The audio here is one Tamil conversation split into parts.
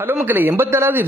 ஹலோ மக்களே 87வது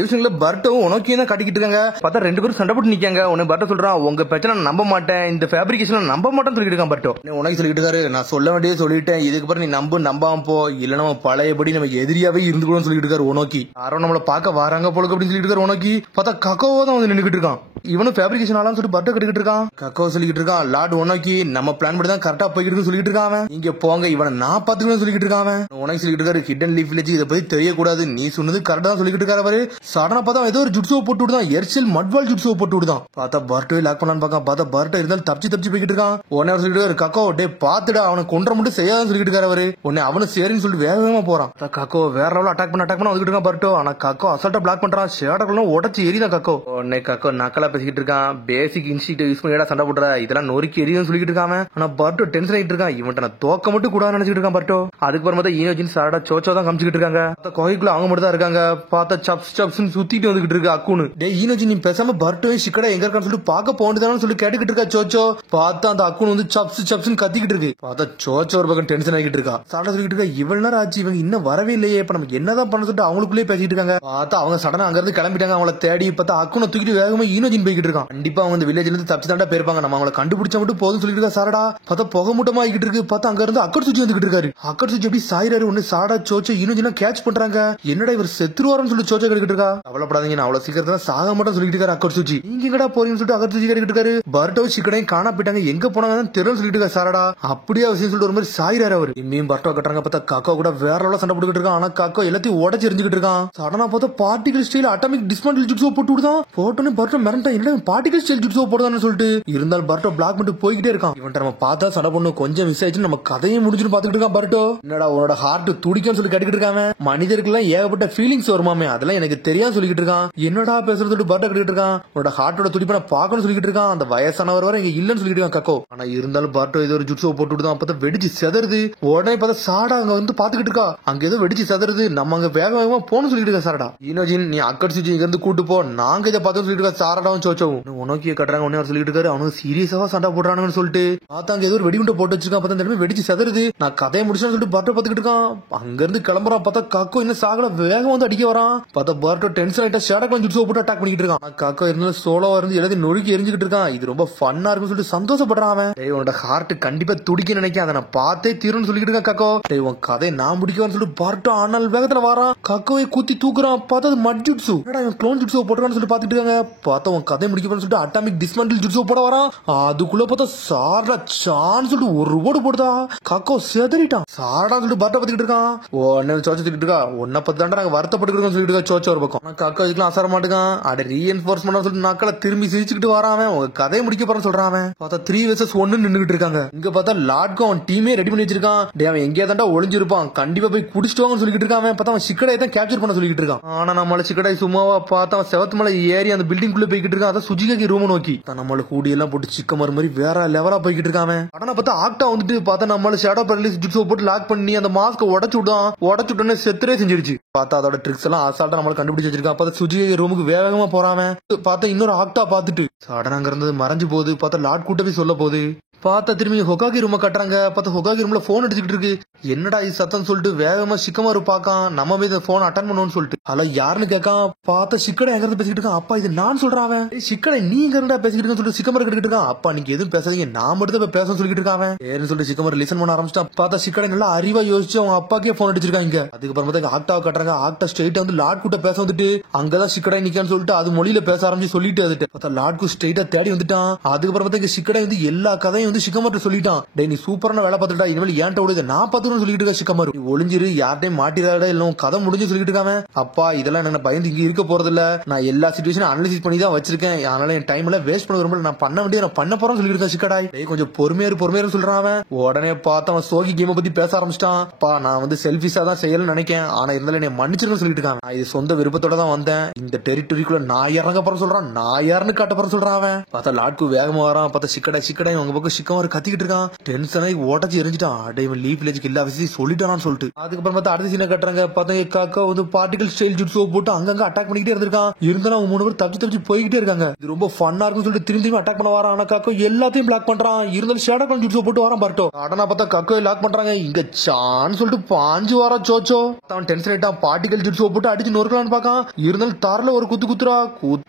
எபிசோட்ல பர்ட்டவும் உனக்கு தான் காட்டிக்கிட்டு இருக்காங்க. பார்த்தா ரெண்டு பேரும் சண்டை போட்டு நிக்காங்க. உன்னை பர்ட்ட சொல்றான், உங்க பிரச்சனை நான் நம்ப மாட்டேன், இந்த ஃபேப்ரிகேஷன் நம்ப மாட்டேன்னு சொல்லிட்டு இருக்கான். பர்ட்டோ உனக்கு சொல்லிட்டு இருக்காரு, நான் சொல்ல வேண்டியது சொல்லிட்டேன், இதுக்கு பிறகு நீ நம்பாம போ, இல்ல நம்ம பழையபடி நமக்கு எதிரியாவே இருந்துக்கூட சொல்லிட்டு இருக்காரு. உனக்கு யாரும் நம்மள பார்க்க வராங்க போல அப்படின்னு சொல்லிட்டு இருக்காரு. உனக்கு பார்த்தா கக்கோவோ தான் வந்து நின்றுட்டு இருக்கான். இவனும் ஃபேப்ரிகேஷன் ஆளான்னு சொல்லிட்டு பர்ட்டோ கட்டிக்கிட்டு இருக்கான். கக்கோ சொல்லிட்டு இருக்கான், லார்ட் உனக்கு நம்ம பிளான் படி தான் கரெக்டா போய்கிட்டு சொல்லிட்டு இருக்கான். இங்க போங்க, இவனை நான் பாத்துக்கணும் சொல்லிட்டு இருக்கான். உனக்கு சொல்லிட்டு இருக்காரு, ஹிடன் லீஃப் வில்லேஜ் இதை பத்தி தெரியக்கூடாது, நீ சொன்னது கரெக்டா சொல்லிட்டு இருக்காரு. சடனா பார்த்தா ஏதோ ஒரு ஜுட்ஸோ போட்டு விடுதான், எர்சல் மட்வால் ஜுட்ஸோ போட்டு விடுதான். பார்த்தா பர்ட்டோ லாக் பண்ணலான்னு பார்க்க, பார்த்தா பர்ட்டோ இருந்தாலும் தப்பிச்சு போய்கிட்டு இருக்கான். உடனே சொல்லிட்டு இருக்காரு, கக்கோ டே பாத்துடா, அவனை கொன்ற மட்டும் செய்யாதான் சொல்லிட்டு இருக்காரு. அவரு உடனே அவனு சரின்னு சொல்லிட்டு வேகமா போறான். கக்கோ வேற லெவல் அட்டாக் பண்ண வந்துட்டு இருக்கான் பர்ட்டோ. ஆனா கக்கோ அசால்ட்டா பிளாக் பண்றான். ஷேடக்குள்ள உடச்சு எரிதான் கக்கோ. உடனே கக்கோ நக்கலா பேசிக்கிட்டு இருக்கான். பேசிக் இன்ஸ்டிங்க்ட் யூஸ் பண்ணிடா சண்டை போடுற, இதெல்லாம் நொறுக்கி எரியும் சொல்லிட்டு இருக்கான். ஆனா பர்ட்டோ டென்ஷன் ஆகிட்டு இருக்கான். இவன் நான் தோக்க மட்டும் கூட நினைச்சிட்டு இருக்கான் பர்ட்டோ. அதுக்கப்புறம் பார்த்தா ஈனோஜின் சாரடா சோச்சோ தான் காமிச்சிட்டு இருக்காங்க. கோகைக்குள்ள அவங்க மட்டும் தான் இருக்காங்க. பார்த்தா சப்ஸ் சுத்திட்டு வந்துகிட்டு இருக்கு அக்குனு. டே ஈனோஜின் நீ பேசாம பர்ட்டோவே சிக்கடா எங்க இருக்கான்னு சொல்லிட்டு பார்க்க போனதானு சொல்லி கேட்டுக்கிட்டு இருக்கா சோச்சோ. பார்த்தா அந்த அக்குனு வந்து சப்ஸ் கத்திக்கிட்டு இருக்கு. பார்த்தா சோச்சோ ஒரு பக்கம் டென்ஷன் ஆகிட்டு இருக்கா. சாரடா சொல்லிட்டு இருக்கா, இவ்வளவு நேரம் ஆச்சு இவங்க இன்னும் வரவே இல்லையே, இப்ப நம்ம என்னதான் பண்ண சொல்லிட்டு அவங்களுக்குள்ளே பேசிட்டு இருக்காங்க. பார்த்தா அவங்க சடனா அங்க இருந்து கிளம்பிட்டாங்க. அவங்கள தேடி பார்த்தா அக்குனை தூக்கிட்டு வேகமா ஈனோஜின் போய்கிட்டு இருக்கான். கண்டிப்பா அவங்க இந்த வில்லேஜ்ல இருந்து தப்பிச்சு தாண்டா போயிருப்பாங்க, நம்ம அவங்களை கண்டுபிடிச்சா மட்டும் போதும் சொல்லிட்டு இருக்கா சாரடா. பார்த்தா புகை மூட்டமா ஆகிட்டு இருக்கு. பார்த்தா அங்க இருந்து அக்கர் சுச்சி வந்துகிட்டு இருக்காரு. அக்கர் சுச்சி எப்படி சாயிராரு. ஒன்னு சாரடா சோச்சோ ஈனோஜினா கேட்ச் பண்றாங்க. என்னடா இவர் செத்துருவாருன்னு சொல்லி சோச்சோ கேட்டுக்கிட்டு இருக்கா. கவலைப்படாதீங்க, நான் அவ்வளவு சீக்கிரத்துல சாக மாட்டேன்னு சொல்லிட்டு இருக்காரு அக்கர் சுச்சி. நீங்க எங்கடா போறீங்கன்னு சொல்லிட்டு அக்கர் சுச்சி கேட்டுக்கிட்டு இருக்காரு. பர்ட்டோ சிக்கனையும் காணா போயிட்டாங்க, எங்க போனாங்கன்னு தெரியல சொல்லிட்டு இருக்கா சாரடா. அப்படியே அவசியம் சொல்லிட்டு ஒரு மாதிரி சாயிராரு அவரு. இம்மியும் பர்ட்டோ கட்டுறாங்க. பார்த்தா கக்கோ கூட வேற லெவல்ல சண்டை போட்டுக்கிட்டு இருக்கான். ஆனா கக்கோ எல்லாத்தையும் உடச்சு எரிஞ்சுக்கிட்டு இருக்கான். சடனா பார்த்தா பார்ட்டிகல் ஸ்டைல் அட்டாமிக் டிஸ்மாண்டில் ஜுட்ஸோ போட்டு விடுதான். போட்டோன்னு பர்ட்டோ மிரண்டா, என்ன பார்ட்டிகல் ஸ்டைல் ஜுட்ஸோ போடுதான்னு சொல்லிட்டு இருந்தாலும் பர்ட்டோ பிளாக் பண்ணிட்டு போய்கிட்டே இருக்கான். இவன் நம்ம பார்த்தா சண்டை பண்ணு கொஞ்சம் மிஸ் ஆயிடுச்சு, நம்ம கதையை முடிஞ்சுன்னு பாத்துக்கிட்டு இருக்கான். பர்ட்டோ என்னடா உன்னோட ஹார்ட் துடிக்கும்னு சொல்லி கேட்டுக்கிட்டு இருக்காங்க. மனிதர்கள்லாம் ஏகப்பட்ட ஃபீலிங்ஸ் வருமாமே, அதெல்லாம் எனக்கு தெரியாது சொல்லிக்கிட்டு இருக்கான். என்னடா பேசுறது பர்ட்டோ கேட்டுக்கிட்டு இருக்கான். உன்னோட ஹார்ட்டோட துடிப்பை நான் பார்க்கணும்னு சொல்லிட்டு இருக்கான். அந்த வயசானவர் வர இங்க இல்லன்னு சொல்லிட்டு இருக்கான் கக்கோ. ஆனா இருந்தாலும் பர்ட்டோ ஏதோ ஒரு ஜுட்ஸோ போட்டு விடுதான். அப்பதான் வெடிச்சு செதறுது. உடனே பார்த்தா சாடா அங்க வந்து பாத்துக்கிட்டு இருக்கா. அங்க ஏதோ வெடிச்சு செதறுது, நம்ம அங்க வேகமா போன்னு சொல்லிட்டு இருக்கா சாரடா. ஈனோஜின் நீ அக்கர் சுச்சி இங்க இருந்து கூட்டு போ, நாங்க இதை பார்த்தோம் சொல்லிட்டு இருக்கா சாரடாவும் சோச்சோவும். உனக்கு கட்டுறாங்க உடனே சொல்லிட்டு இருக்காரு. அவனுக்கு சீரியஸாவா சண்டை போடுறானுன்னு சொல்லிட்டு பார்த்தா அங்க ஏதோ ஒரு வெடிகுண்டை போட்டு வச்சிருக்கான். பார்த்தா இந்த வெடிச்சு செதறுது. நான் கதையை முடிச்சேன்னு சொல்லிட்டு பர்ட்டோ பாத்துக்கிட்டு இருக்கான். அங்க இருந்து கிளம்புறான். பார்த்தா கக்கோ இன்னும் சாகல, வேகம் வந்து அடிக்க வரான். பார்த்தா பர்ட்டோ டென்ஷன் ஆயிட்டா ஷேடக்லாம் ஜுட்ஸோ போட்டு அட்டாக் பண்ணிட்டு இருக்கான். கக்கோ இருந்தாலும் சோலோவா இருந்து எல்லாத்தையும் நொறுக்கி எரிஞ்சுக்கிட்டு இருக்கான். இது ரொம்ப ஃபன்னா இருக்குன்னு சொல்லிட்டு சந்தோஷப்படுறான் அவன். உன்னோட ஹார்ட் கண்டிப்பா துடிக்க நினைக்க, அதை நான் பார்த்தே தீரும்னு சொல்லிட்டு இருக்கான் கக்கோ. உன் கதை நான் முடிக்கவான்னு சொல்லிட்டு பர்ட்டோ ஆனால் வேகத்துல வரான். கக்கோவை குத்தி தூக்குறான். பார்த்தா அது மட் ஜுட்ஸு. இவன் க்ளோன் ஜுட்ஸோ போட்டுறான்னு சொல்லி பாத்துட்டு இருக்காங்க. பார்த்தா உன் கதை முடிக்கவான்னு சொல்லிட்டு அட்டாமிக் டிஸ்மாண்டில் ஜுட்ஸோ போட வரான். அதுக்குள்ள பார்த்தா சாரடா சான்னு சொல்லிட்டு ஒரு போடு போடுதா. கக்கோ செதறிட்டான். சாரடா சொல்லிட்டு பர்ட்டோ பத்திக்கிட்டு இருக்கான். உடனே சோச்சோ திட்டு இருக்கா, உன்னை பத்தி தாண்டா நாங்க வருத்தப்பட்டு சொல்லிட்டு இருக்கா சோச்சோ ஒரு பக்கம். கக்கோ இதுக்கெல்லாம் அசர மாட்டேங்கான். அட ரீஎன்ஃபோர்ஸ்மெண்ட் சொல்லிட்டு நாக்களை திரும்பி சிரிச்சுக்கிட்டு வரான். உங்க கதையை முடிக்க போறேன்னு சொல்றான். பார்த்தா 3 vs 1 நின்னுகிட்டு இருக்காங்க. இங்க பார்த்தா லார்ட்க்கு அவன் டீமே ரெடி பண்ணி வச்சிருக்கான். அவன் எங்கேயா தாண்டா ஒளிஞ்சிருப்பான், கண்டிப்பா போய் குடிச்சிட்டு வாங்கன்னு சொல்லிட்டு இருக்கான். பார்த்தா அவன் சிக்கடாய் தான் கேப்சர் பண்ண சொல்லிட்டு இருக்கான். ஆனா நம்மள சிக்கடாய் சும்மாவா பார்த்தா அவன் செவத்து மேல ஏறி அந்த பில்டிங் குள்ள போய்கிட்டு இருக்கான். அதான் சுஜிகாக்கு ரூம் நோக்கி நம்மள கூடி எல்லாம் போட்டு சிக்கமர் மாதிரி வேற லெவலா போய்கிட்டு இருக்கான். ஆனா பார்த்தா ஆக்டா வந்துட்டு பார்த்தா நம்மள ஷேடோ பேரலைஸ் ஜுட்ஸோ போட்டு லாக் பண்ணி அந்த மாஸ்க உடைச்சு விடான். உடைச்சு விட்டோன்னே செத்துரே செஞ்சிருச்சு. பார்த்தா அதோட ட்ரிக்ஸ் எல்லாம் அசால்ட்டா நம்மள கண்டுபிடிச்சு வச்சிருக்கான். பார்த்தா சுஜிகா ரூமுக்கு வேகமா போறான். பார்த்தா இன்னொரு ஆக்டா பார்த்துட்டு சடனா அங்க இருந்தது மறைஞ்சு போகுது. பார்த்தா லார்ட் கூட்டவே சொல்ல போகுது. பார்த்தா திரும்பி ஹொகாகி ரூம கட்டுறாங்க. பார்த்தா ஹொகாகி ரூம்ல போன் அடிச்சுக்கிட்டு இருக்கு. என்னடா இது சத்தம் சொல்லிட்டு வேகமா சிக்கமாரு பாக்கான். நம்ம போய் இந்த போன் அட்டன் பண்ணுவோம்னு சொல்லிட்டு ஹலோ யாருன்னு கேட்கான். பார்த்தா சிக்கடை எங்க இருந்து பேசிக்கிட்டு இருக்கான். அப்பா இது நான் சொல்றான். சிக்கடை நீ எங்க இருந்தா பேசிக்கிட்டு சொல்லிட்டு சிக்கமர் கேட்டுக்கிட்டு இருக்கான். அப்பா நீங்க எதுவும் பேசாதீங்க, நான் மட்டும் தான் பேச சொல்லிட்டு இருக்கான். ஏன்னு சொல்லிட்டு சிக்கமர் லிசன் பண்ண ஆரம்பிச்சிட்டான். பார்த்தா சிக்கடை நல்லா அறிவா யோசிச்சு அவங்க அப்பாக்கே போன் அடிச்சிருக்காங்க. அதுக்கப்புறம் பார்த்தா ஆக்டாவை கட்டுறாங்க. ஆக்டா ஸ்ட்ரெயிட்டா வந்து லார்ட் கூட்ட பேச வந்துட்டு அங்கதான் சிக்கடை நிக்கான்னு சொல்லிட்டு அது மொழியில பேச ஆரம்பிச்சு சொல்லிட்டு அதுட்டு பார்த்தா லார்ட்க்கு ஸ்ட்ரெயிட்டா தேடி வந்துட்டான். அதுக்கப்புறம் பார்த்தா சிக்கடை வந்து எல்லா கதையும் வந்து சிக்கமர்ட்ட சொல்லிட்டான். டே நீ சூப்பரான வேலை பார்த்துட்டா, இனிமேல் ஏன்ட்ட விடுது நான் பார்த்துன்னு சொல்லிட்டு இருக்கா சிக்கமர். நீ ஒளிஞ்சிரு, யார்ட்டையும் மாட்டிடாட, இல்ல கதை முடிஞ்சு சொல்லிட்டு இருக்காம. அப்பா இதெல்லாம் எனக்கு பயந்து இங்க இருக்க போறது இல்ல, நான் எல்லா சிச்சுவேஷனும் அனலைஸ் பண்ணி தான் வச்சிருக்கேன், அதனால என் டைம் எல்லாம் வேஸ்ட் பண்ண விரும்பல, நான் பண்ண வேண்டிய நான் பண்ண போறேன்னு சொல்லிட்டு இருக்கா சிக்கடாய். கொஞ்சம் பொறுமையாரு சொல்றான். உடனே பார்த்து அவன் சோகி கேம் பத்தி பேச ஆரம்பிச்சிட்டான். அப்பா நான் வந்து செல்ஃபிஷா தான் செய்யணும்னு நினைக்கிறேன், ஆனா இருந்தாலும் என்னை மன்னிச்சிருன்னு சொல்லிட்டு இருக்கான். நான் இது சொந்த விருப்பத்தோட தான் வந்தேன், இந்த டெரிட்டரிக்குள்ள நான் இறங்க போறேன் சொல்றான். நான் யாருன்னு காட்ட போறேன் சொல்றான். பார்த்தா லாட்க்கு வேகமா வரான். பார்த்தா சிக்கடாய் உங்க பக்கம் ஷிக்கமாரு கத்திக்கிட்டு இருக்கான். டென்ஷனா ஓட்டச்சு எரிஞ்சிட்டான். அடே இவன் லீஃப் வில்லேஜ்க்கு எல்லா விஷயம் சொல்லிட்டானான்னு சொல்லிட்டு அதுக்கப்புறம் பார்த்தா அடுத்த சீனை கட்டுறாங்க. பார்த்தா காக்கா வந்து பார்ட்டிகல் ஸ்டைல் ஜுட்ஸோ போட்டு அங்கங்க அட்டாக் பண்ணிக்கிட்டே இருந்திருக்கான். இருந்தாலும் அவங்க 3 பேர் தப்பிச்சு போய்கிட்டே இருக்காங்க. இது ரொம்ப ஃபன்னா இருக்குன்னு சொல்லிட்டு திரும்பி அட்டாக் பண்ண வரான். ஆனா காக்கோ எல்லாத்தையும் பிளாக் பண்றான். இருந்தாலும் ஷேடோ கான் ஜுட்ஸோ போட்டு வரான் பர்ட்டோ. அடனா பார்த்தா காக்கோ லாக் பண்றாங்க. இங்க சான்னு சொல்லிட்டு பாஞ்சு வாரா சோச்சோ. அவன் டென்ஷன் ஆயிட்டான். பார்ட்டிகல் ஜுட்ஸோ போட்டு அடிச்சு நொறுக்கலான்னு பாக்கான். இருந்தாலும் தரல ஒரு குத்துறா.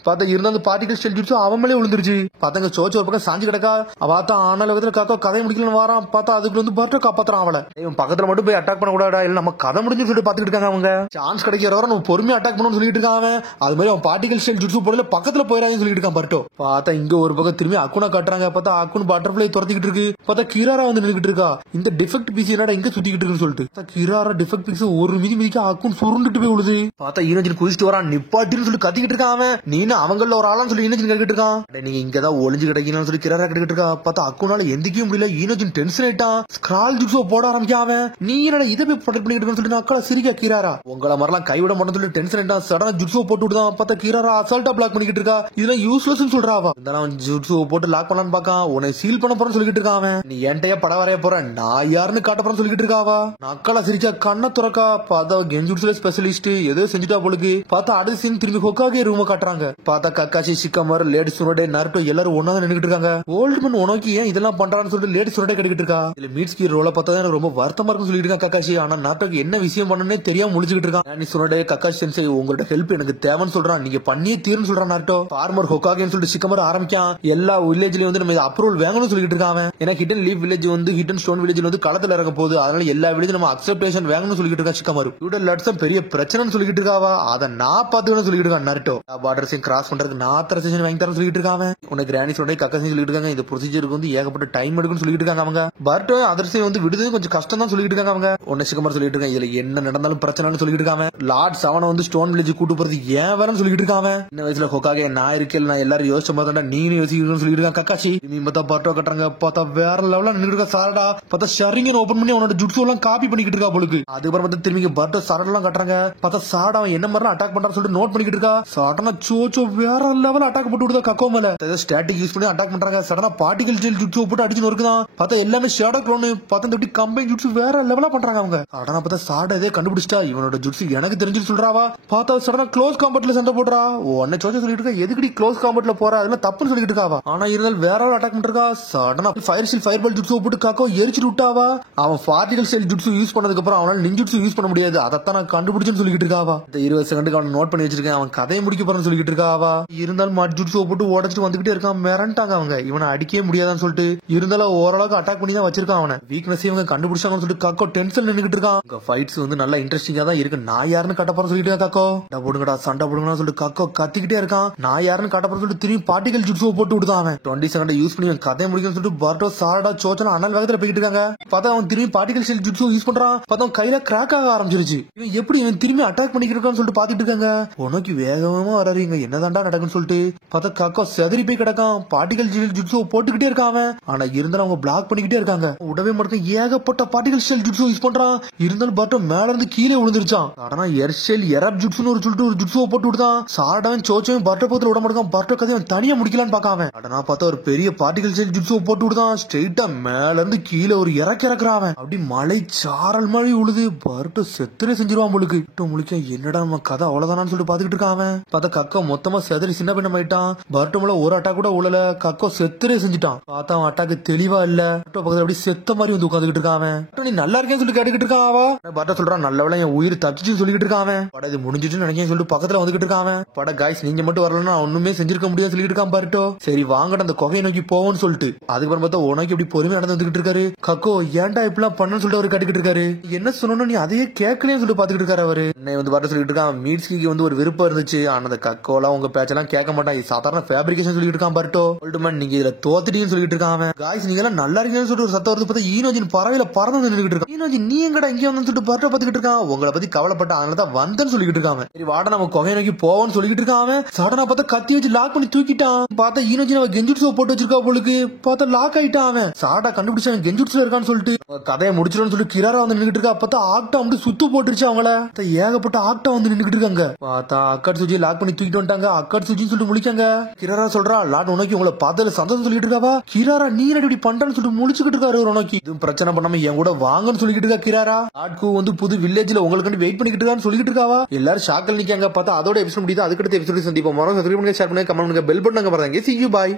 பார்த்தா இருந்தாலும் பார்ட்டிகல் ஸ்டைல் ஜுட்ஸோ அவன் மேலே விழுந்துருச்சு. பார்த்தாங்க சோச்சோ ஒரு பக்கம் சாஞ்சு கிடக்கா. பார்த்தா ஆனால விதத்துல காக்கோ கதை முடிக்கலன்னு வரான். பார்த்தா அதுக்கு வந்து பர்ட்டோ காப்பாத்துறான் அவளை. இவன் பக்கத்துல மட்டும் போய் அட்டாக் பண்ண கூடாடா, இல்ல நம்ம கதை முடிஞ்சு சொல்லிட்டு பாத்துக்கிட்டு இருக்காங்க. அவங்க சான்ஸ் கிடைக்கிற வரை நம்ம பொறுமையா அட்டாக் பண்ணணும்னு சொல்லிட்டு இருக்காங்க. அது மாதிரி அவன் பார்ட்டிகல் ஸ்டைல் ஜுட்ஸு போடல பக்கத்துல போயிடாதுன்னு சொல்லிட்டு இருக்கான் பர்ட்டோ. பார்த்தா இங்க ஒரு பக்கம் திரும்பி அக்குனா காட்டுறாங்க. பார்த்தா அக்குன் பட்டர்ஃபிளை துரத்திக்கிட்டு இருக்கு. பார்த்தா கிராரா வந்து நின்னுக்கிட்டு இருக்கா. இந்த டிஃபெக்ட் பீஸ் என்னடா இங்க சுத்திக்கிட்டு இருக்குன்னு சொல்லிட்டு கிராரா டிஃபெக்ட் பீஸ் ஒரு மிதிக்க அக்குன் சுருண்டுட்டு போய் விழுது. பார்த்தா ஈனோஜின் குதிச்சுட்டு வரான். நிப்பாட்டின்னு சொல்லி கத்திக்கிட்டு இருக்கான். அவன் நீனு அவங்கள ஒரு ஆளான்னு சொல்லி ஈனோஜின் கேட்டுட்டு இருக்கான். நீங்க இங்கதான் ஒளிஞ்சு கிடைக்கணும்னு சொல்லி கிராரா கேட்டுக்கிட்டு இருக்கா. பார்த்தா அக்குனால எந்திக்கவே முடியல. ஈனோஜின் டென்ஷன் ஆயிட்டான். ஸ்கிரால் ஜுட்ஸோ போட ஆரம்பிக்காம நீ என்னடா இதை போய் ப்ரொடெக்ட் பண்ணிட்டு சொல்லி அக்கா சிரிக்கா கிராரா உங்களை மாதிரிலாம் கைவிட மாட்டேன்னு சொல்லி டென்ஷன் ஆயிட்டான். சடனா ஜுட்ஸோ போட்டு விடுதான். பார்த்தா கிராரா அசால்ட்டா பிளாக் பண்ணிக்கிட்டு இருக்கா. இதெல்லாம் யூஸ்லெஸ் சொல்றாவா. இருந்தாலும் ஜுட்ஸோ போட்டு லாக் பண்ணலான்னு பாக்கான். உன்னை சீல் பண்ண போறேன்னு சொல்லிட்டு இருக்கான். அவன் நீ என்கிட்டயே படம் வரைய போறேன், நான் யாருன்னு காட்ட போறேன்னு சொல்லிட்டு இருக்காவா. நக்கலா சிரிச்சா கண்ணை துறக்கா. பார்த்தா கெஞ்சுட்ஸ்ல ஸ்பெஷலிஸ்ட் ஏதோ செஞ்சுட்டா போலுக்கு. பார்த்தா அடுத்த சீன் திரும்பி ஹொக்காகே ரூம காட்டுறாங்க. பார்த்தா கக்காஷி ஷிக்கமர் லேடி சுனோடே நருட்டோ எல்லாரும் ஒன்னா நின்னுட்டு இருக்காங்க. ஓல்டு மன் உனக்கு ஏன் இதெல்லாம் பண்றான்னு சொல்லிட்டு லேடி சுனோடே கேட்டுக்கிட்டு இருக்கா. இல்ல மீட்ஸ்கி ரோல பார்த்தா எனக்கு ரொம்ப வருத்தமா இருக்குன்னு சொல்லிட்டு இருக்கான் கக்காஷி. ஆனா நாட்டோக்கு என்ன விஷயம் பண்ணனே தெரியாம முழிச்சுக்கிட்டு இருக்கான். நீ சுனோடே கக்காஷி சென்சை உங்களோட ஹெல்ப் எனக்கு தேவைன்னு சொல்றான். நீங்க பண்ணியே தீர்னு சொல்றான் நாட்டோ. ஃபார்மர் ஹொக்காகேன்னு சொல்லிட்டு ஷிக்கமர் ஆரம்பிக்கான். எல்லா வில்லேஜ்லயும் வந்து நம்ம அப்ரூவல் வேணும்னு சொல்லிட்டு இருக்காங்க. ஏன்னா ஹிடன் லீஃப் வில்லேஜ் வந்து ஹிடன் ஸ்டோன் வில்லேஜ் வந்து களத்துல இறங்க போகுது. அதனால எல்லா வில்லேஜ் நம்ம அக்செப்டேஷன் வேணும்னு சொல்லிட்டு இருக்கா ஷிக்கமரு. இவட லட்சம் பெரிய பிரச்சனைன்னு சொல்லிட்டு இருக்காவா. அதை நான் பாத்துக்கணும்னு சொல்லிட்டு இருக்கான் நருட்டோ. பார்டர்ஸையும் கிராஸ் பண்றதுக்கு நான் அத்தரசேஷன் வாங்கி தரேன்னு சொல்லிட்டு இருக்காங்க. உனக்கு கிரானி சொன்னே கக்காசி சொல்லிட்டு இருக்காங்க. இந்த ப்ரொசீஜருக்கு வந்து ஏகப்பட்ட டைம் எடுக்குன்னு சொல்லிட்டு இருக்காங்க. அவங்க பர்ட்டோ அதர்சையும் வந்து விடுதல் கொஞ்சம் கஷ்டம் தான் சொல்லிட்டு இருக்காங்க. அவங்க உன்னை ஷிக்கமர் சொல்லிட்டு இருக்காங்க. இதுல என்ன நடந்தாலும் பிரச்சனைன்னு சொல்லிட்டு இருக்காங்க. லார்ட் செவனை வந்து ஸ்டோன் வில்லேஜ் கூட்டு போறது ஏன் வேறன்னு சொல்லிட்டு இருக்காங்க. இந்த வயசுல ஹொக்காகே நான் இருக்கேன், நான் எல்லாரும் யோசிச்ச மாதிரி நீனும் யோசிக்கணும்னு சொல்லிட்டு இருக்காங்க கக்காசி. நீ பார்த்தா பர்ட்டோ கட்டுறாங்க. பார்த்தா வேற லெவலா நின்று இருக்கா சாரடா. பார்த்தா ஷரிங்கன் ஓபன் பண்ணி அவனோட ஜுட்ஸு எல்லாம் காப்பி பண்ணிக்கிட்டு இருக்கா போலுக்கு. அதுக்கப்புறம் பார்த்தா திரும்பி பர்ட்டோ சரடெல்லாம் கட்டுறாங்க. பார்த்தா சாடா அவன் என்ன மாதிரி அட்டாக் பண்றான்னு சொல்லிட்டு நோட் பண்ணிக்கிட்டு இருக்கா. சடனா சோச்சோ வேற லெவல் அட்டாக் போட்டு விடுதா கக்கோ மேல. ஸ்டாட்டிக் யூஸ் பண்ணி அட்டாக் பண்றாங்க. சடனா பார்ட்டிகல் ஜெல் ஜுட்ஸு போட்டு அடிச்சு நொறுக்குதான். பார்த்தா எல்லாமே ஷேடோ க்ளோன். பார்த்தா இந்த கம்பைன் ஜுட்ஸு வேற லெவலா பண்றாங்க அவங்க. சடனா பார்த்தா சாடா இதே கண்டுபிடிச்சிட்டா. இவனோட ஜுட்ஸு எனக்கு தெரிஞ்சு சொல்றாவா. பார்த்தா சடனா க்ளோஸ் காம்பட்ல சண்டை போடுறா. உன்னை சோச்சோ சொல்லிட்டு இருக்கா. எதுக்கடி க்ளோஸ் காம்பட்ல போற, அதெல்லாம் தப்புன்னு சொல்லிட்டு இருக்காவா. ஆனா இருந்தாலும் வேற அட்டாக் பண்ணிருக்கா. சடனா ஃபயர் ஷீல் ஃபயர் பால் ஜுட்ஸு போட்டு காக்கோ எரிச்சிட்டு விட்டாவா. அவன் பார்ட்டிகல் ஸ்டைல் ஜுட்ஸு யூஸ் பண்ணதுக்கு அப்புறம் அவனால நிஞ்சுட்ஸு யூஸ் பண்ண முடியாது. அதைத்தான் நான் கண்டுபிடிச்சுன்னு சொல்லிட்டு இருக்காவா. இந்த 20 செகண்டுக்கு அவன் நோட் பண்ணி வச்சிருக்கேன். அவன் கதையை முடிக்க போறேன்னு சொல்லிட்டு இருக்காவா. இருந்தாலும் மட் ஜுட்ஸு போட்டு உடச்சிட்டு வந்துகிட்டே இருக்கான். மிரண்டாங்க அவங்க. இவனை அடிக்கவே முடியாதான்னு சொல்லிட்டு இருந்தாலும் ஓரளவுக்கு அட்டாக் பண்ணி தான் வச்சிருக்கான். அவனை வீக்னஸ் இவங்க கண்டுபிடிச்சாங்கன்னு சொல்லிட்டு காக்கோ டென்ஷன் நின்னுகிட்டு இருக்கான். ஃபைட்ஸ் வந்து நல்லா இன்ட்ரெஸ்டிங்கா தான் இருக்கு. நான் யாருன்னு கட்ட போறேன்னு சொல்லிட்டு காக்கோ போடுங்கடா சண்டை போடுங்கன்னு சொல்லிட்டு காக்கோ கத்திக்கிட்டே இருக்கான். நான் யாருன்னு கட்ட போறேன்னு சொல்லிட்டு திரும்பி பார்ட்டிகல் ஜுட்ஸு போட்டு விடுதான். அவன் 20 செகண்ட் யூஸ் பண்ணி கதையை முடிக்கணும்னு சொல்லிட்டு பர்ட்டோ சாரடா சோச்சனா அனல் வேகத்துல போயிட்டு இருக்காங்க. பார்த்தா அவன் திரும்பி பார்ட்டிகல் ஸ்டைல் ஜுட்ஸு யூஸ் பண்றான். பார்த்தா கையில கிராக் ஆக ஆரம்பிச்சிருச்சு. இவன் எப்படி இவன் திரும்பி அட்டாக் பண்ணிக்கிறான்னு சொல்லிட்டு பாத்துட்டு இருக்காங்க. உனக்கு வேகமா வராருங்க என்னதான்டா நடக்குன்னு சொல்லிட்டு பார்த்தா காக்கோ செதறி போய் கிடக்கான். பார்ட்டிகல் ஜுட்ஸு போட்டுக்கிட்டே இருக்காங்க. ஆனா இருந்தாலும் அவங்க பிளாக் பண்ணிக்கிட்டே இருக்காங்க. உடவே மட்டும் ஏகப்பட்ட பார்ட்டிகல் ஸ்டைல் ஜுட்ஸு யூஸ் பண்றான். இருந்தாலும் பர்ட்டோ மேல இருந்து கீழே விழுந்துருச்சான். ஆனா எர்ஷெல் எரப் ஜுட்ஸுன்னு ஒரு சொல்லிட்டு ஒரு ஜுட்ஸுவை போட்டு விடுதான். சாடாவும் சோச்சவும் பர்ட்டோ பக்கத்துல விட மாட்டான். பர்ட்டோ கதையை தனியா முடிக்கலான்னு பாக்காம ஆனா பார்த்தா ஒரு பெரிய பார்ட்டிகல் ஸ்டைல் ஜுட்ஸுவை போட்டு விடுதான். ஸ்ட்ரெயிட்டா மேல இருந்து கீழே ஒரு இறக்குறான். அப்படி மலை சாரல் மழை உழுது. பர்ட்டோ செத்துரே செஞ்சிருவான் போலுக்கு. முழிக்க என்னடா நம்ம கதை அவ்வளவுதானு சொல்லிட்டு பாத்துக்கிட்டு இருக்கான். பார்த்தா கக்கோ மொத்தமா செதறி சின்ன பின்னம் ஆயிட்டான். பர்ட்டோ மேல ஒரு அட்டாக் கூட உழல. கக்கோ செத்துரே செஞ்சுட்டான். பார்த்தா அவன் அட்டாக்கு தெளிவா இல்ல. பக்கத்துல அப்படி செத்த மாதிரி வந்து உட்காந்துக்கிட்டு இருக்கான். நீ நல்லா இருக்கேன்னு சொல்லிட்டு கேட்டுக்கிட்டு இருக்கான். பர்ட்டோ சொல்றான் நல்லவள என் உயிர் தப்பிச்சுன்னு சொல்லிட்டு இருக்கான். பட இது முடிஞ்சிட்டு நினைக்கிறேன் சொல்லிட்டு பக்கத்துல வந்துகிட்டு இருக்கான். பட காய்ஸ் நீங்க மட்டும் வரலன்னா ஒண்ணுமே செஞ்சிருக்க முடியாது சொல்லிட்டு இருக்கான் பர்ட்டோ. சரி வாங்கட அந்த குகையை நோக்கி போவோம்னு சொல்லிட்டு அதுக்கப்புறம் பார்த்தா உனக்கு எப்படி பொறுமையா நடந்து வந்துகிட்டு இருக்காரு. கக்கோ ஏன்டா இப்பெல்லாம் பண்ணு சொல்லிட்டு அவரு கட்டிக்கிட்டு இருக்காரு. என்ன சொன்னோன்னு நீ அதையே கேட்கலன்னு சொல்லிட்டு பாத்துக்கிட்டு இருக்காரு. அவரு என்ன வந்து பர்ட்டோ சொல்லிட்டு இருக்கான். மீட்ஸ்கிக்கு வந்து ஒரு விருப்பம் இருந்துச்சு. ஆனா அந்த கக்கோலாம் உங்க பேச்செல்லாம் கேட்க மாட்டான். சாதாரண ஃபேப்ரிகேஷன் சொல்லிட்டு இருக்கான் பர்ட்டோ. ஓல்டுமேன் நீங்க இதுல தோத்துட்டீங்கன்னு சொல்லிட்டு இருக்கான். காய்ஸ் நீங்க எல்லாம் நல்லா இருக்கீங்கன்னு சொல்லிட்டு ஒரு சத்தம் வருது. பார்த்தா ஈனோஜின் பறவையில பறந்து நின்றுட்டு இருக்கான். ஈனோஜின் நீ எங்கடா இங்க வந்து சொல்லிட்டு பர்ட்டோ பாத்துக்கிட்டு இருக்கான். உங்களை பத்தி கவலைப்பட்ட அதனாலதான் வந்தேன்னு சொல்லிட்டு இருக்கான். சரி வாட நம்ம குகையை நோக்கி போவோம்னு சொல்லிட்டு இருக்கான். சடனா பார்த்தா கத்தி வச்சு லாக் பண்ணி தூக்கிட்டான். பார்த்தா ஈனோஜின் அவன் கெஞ்சுட்ஸோ போட்டு வச்சிருக்கா போலுக்கு. பார்த்தா லாக் ஆயிட்டான். சாடா கண்டுபிடிச்சான் கெஞ்சுட்ஸ்ல இருக்கான்னு சொல்லிட்டு கதையை முடிச்சிடும் சொல்லிட்டு கிராரா வந்து நின்னுட்டு இருக்கா. பார்த்தா ஆக்டா வந்து சுத்து போட்டுருச்சு அவங்கள. ஏகப்பட்ட ஆக்டா வந்து நின்னுட்டு இருக்காங்க. பார்த்தா அக்கட் சுஜி லாக் பண்ணி தூக்கிட்டு வந்துட்டாங்க. அக்கட் சுஜின்னு சொல்லிட்டு முழிக்காங்க. கிராரா சொல்றா லாட் உனக்கு உங்களை பார்த்ததுல சந்தோஷம் சொல்லிட்டு இருக்காவா. கிராரா கிராரா நீ இப்படி பண்றன்னு சொல்லிட்டு முழிச்சுக்கிட்டு இருக்காரு ரோனோக்கி. இதுவும் பிரச்சனை பண்ணாம என் கூட வாங்கன்னு சொல்லிக்கிட்டு இருக்கா கிராரா. ஆட்கு வந்து புது வில்லேஜ்ல உங்களுக்கு வெயிட் பண்ணிக்கிட்டு இருக்கான்னு சொல்லிட்டு இருக்காவா. எல்லாரும் ஷாக்கில் நிக்காங்க. பார்த்தா அதோட எபிசோட் முடியுது. அதுக்கடுத்த எபிசோட் சந்திப்போம். ஷேர் பண்ணுங்க, கமெண்ட் பண்ணுங்க, பெல் பட்டன் பாருங்க. See you, bye.